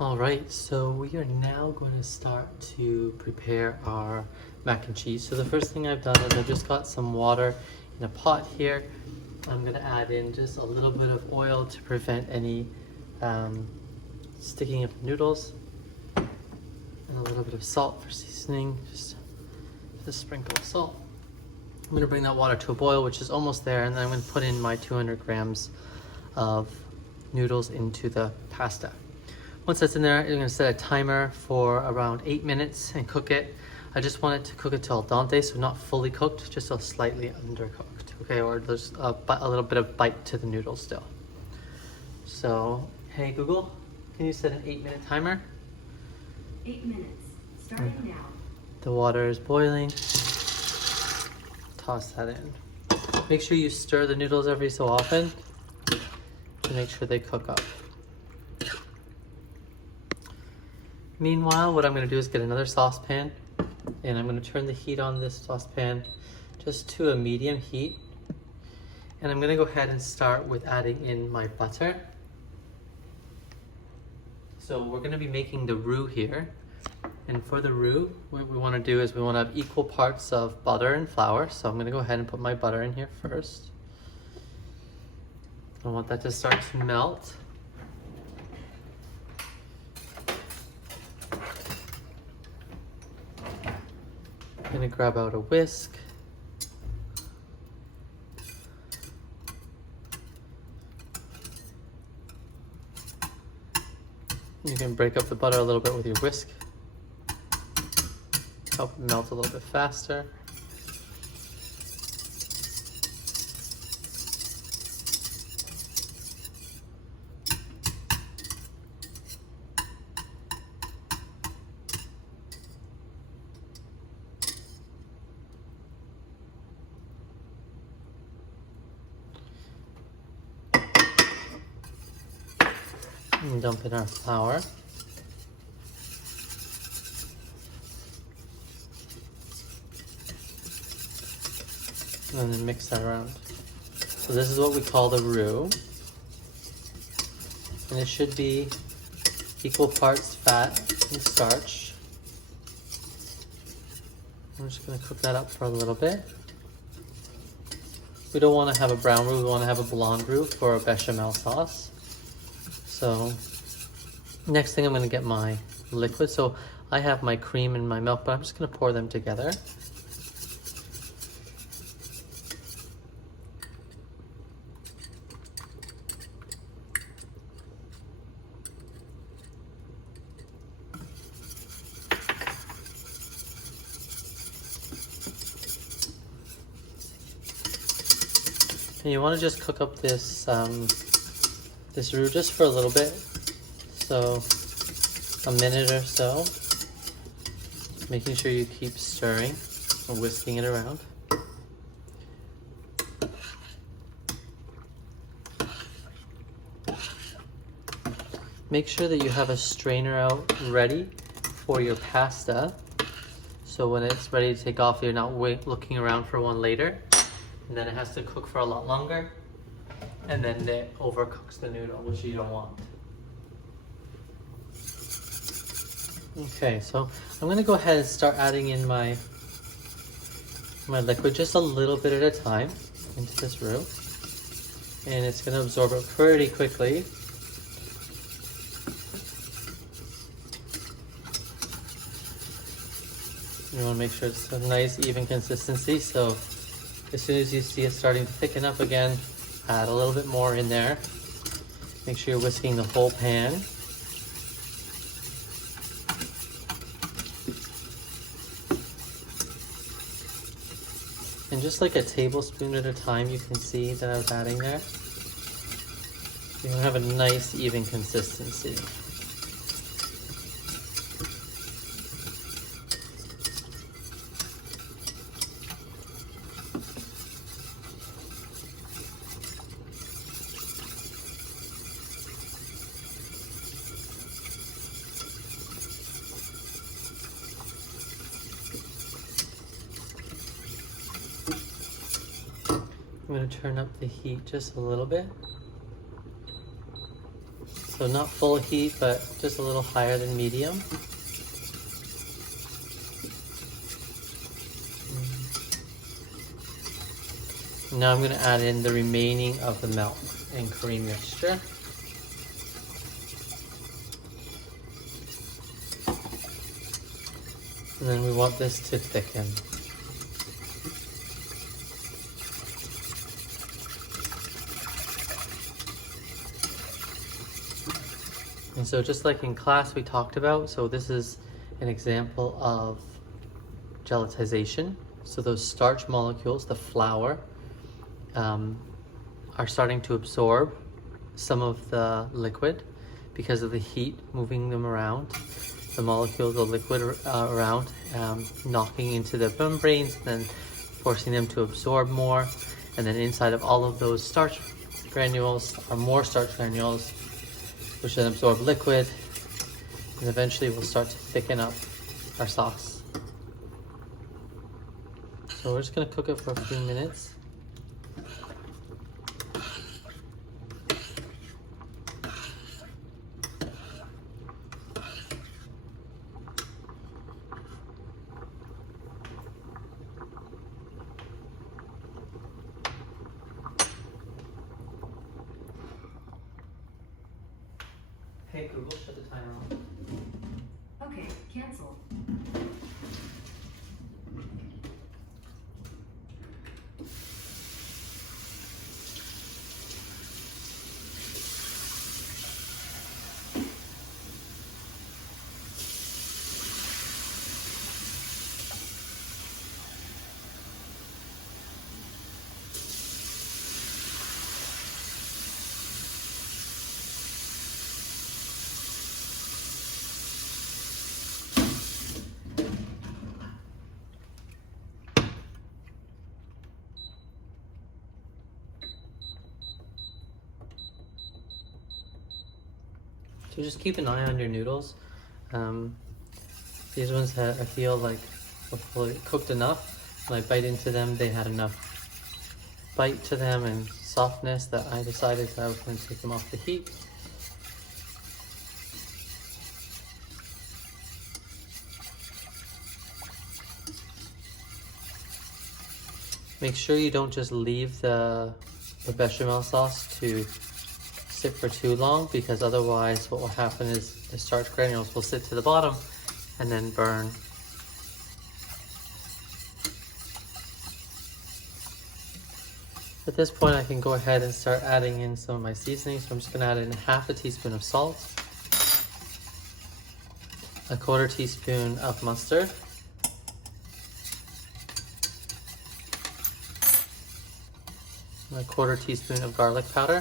Alright, so we are now going to start to prepare our mac and cheese. So the first thing I've done is I've just got some water in a pot here. I'm going to add in just a little bit of oil to prevent any sticking of the noodles. And a little bit of salt for seasoning, just a sprinkle of salt. I'm going to bring that water to a boil, which is almost there, and then I'm going to put in my 200 grams of noodles into the pasta. Once that's in there, you're going to set a timer for around 8 minutes and cook it. I just want it to cook it till al dente, so not fully cooked, just a slightly undercooked, okay? Or there's a little bit of bite to the noodles still. So, hey Google, can you set an 8-minute timer? 8 minutes, starting now. The water is boiling. Toss that in. Make sure you stir the noodles every so often to make sure they cook up. Meanwhile, what I'm going to do is get another saucepan, and I'm going to turn the heat on this saucepan just to a medium heat. And I'm going to go ahead and start with adding in my butter. So we're going to be making the roux here. And for the roux, what we want to do is we want to have equal parts of butter and flour. So I'm going to go ahead and put my butter in here first. I want that to start to melt. I'm going to grab out a whisk. You can break up the butter a little bit with your whisk. Help it melt a little bit faster. And dump in our flour. And then mix that around. So this is what we call the roux. And it should be equal parts fat and starch. I'm just going to cook that up for a little bit. We don't want to have a brown roux, we want to have a blonde roux for a bechamel sauce. So next thing I'm going to get my liquid. So I have my cream and my milk, but I'm just going to pour them together. And you want to just cook up this this roux just for a little bit, so a minute or so, making sure you keep stirring or whisking it around. Make sure that you have a strainer out ready for your pasta, so when it's ready to take off, you're not looking around for one later, and then it has to cook for a lot longer. And then it overcooks the noodle, which you don't want. Okay, so I'm gonna go ahead and start adding in my liquid just a little bit at a time into this roux. And it's gonna absorb it pretty quickly. You wanna make sure it's a nice even consistency, so as soon as you see it starting to thicken up again, add a little bit more in there. Make sure you're whisking the whole pan. And just like a tablespoon at a time, you can see that I was adding there. You're gonna have a nice even consistency. I'm going to turn up the heat just a little bit. So not full heat, but just a little higher than medium. Now I'm going to add in the remaining of the milk and cream mixture. And then we want this to thicken. And so just like in class we talked about, so this is an example of gelatization. So those starch molecules, the flour, are starting to absorb some of the liquid because of the heat moving them around. The molecules of liquid around, knocking into the membranes, and then forcing them to absorb more. And then inside of all of those starch granules are more starch granules, which then absorb liquid, and eventually will start to thicken up our sauce. So we're just going to cook it for a few minutes. Hey Google, shut the timer off. Okay, cancel. So just keep an eye on your noodles. These ones I feel like were fully cooked enough. When I bite into them, they had enough bite to them and softness that I decided that I was going to take them off the heat. Make sure you don't just leave the bechamel sauce to sit for too long, because otherwise what will happen is the starch granules will sit to the bottom and then burn. At this point I can go ahead and start adding in some of my seasonings. So I'm just going to add in half a teaspoon of salt, a quarter teaspoon of mustard, a quarter teaspoon of garlic powder,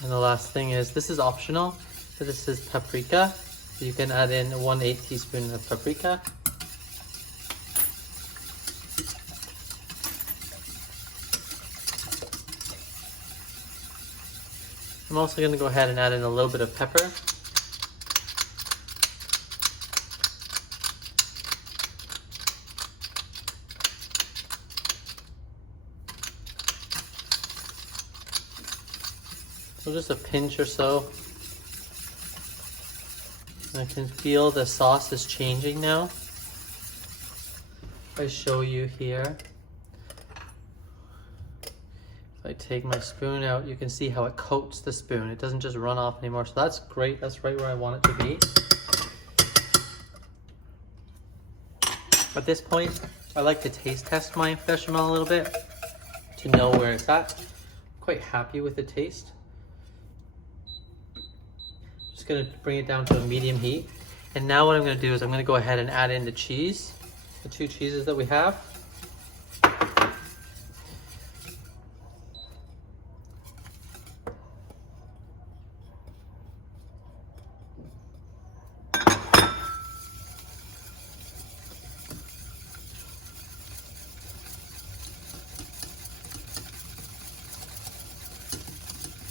and the last thing is, this is optional, but this is paprika. So you can add in 1/8 teaspoon of paprika. I'm also going to go ahead and add in a little bit of pepper. So just a pinch or so. I can feel the sauce is changing now. If I show you here, if I take my spoon out, you can see how it coats the spoon. It doesn't just run off anymore. So that's great. That's right where I want it to be. At this point, I like to taste test my bechamel a little bit to know where it's at. I'm quite happy with the taste. Just gonna bring it down to a medium heat. And now what I'm gonna do is I'm gonna go ahead and add in the cheese, the 2 cheeses that we have.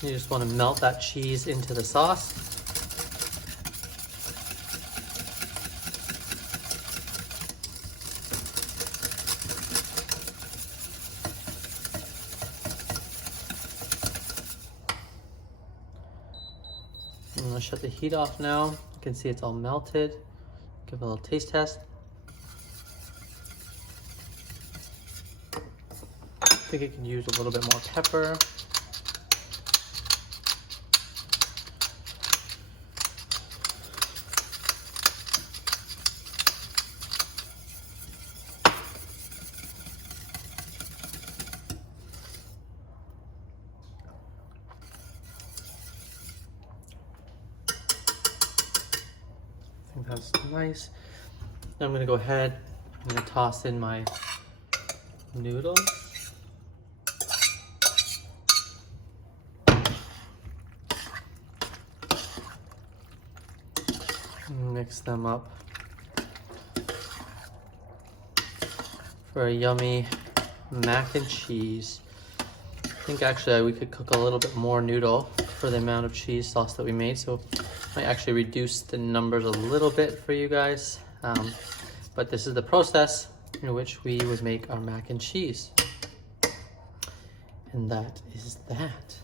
You just want to melt that cheese into the sauce. I'm gonna shut the heat off now. You can see it's all melted. Give it a little taste test. I think it could use a little bit more pepper. I think that's nice. Now I'm gonna go ahead, I'm gonna toss in my noodles. Mix them up for a yummy mac and cheese. I think actually we could cook a little bit more noodle for the amount of cheese sauce that we made, so might actually reduce the numbers a little bit for you guys. But this is the process in which we would make our mac and cheese. And that is that.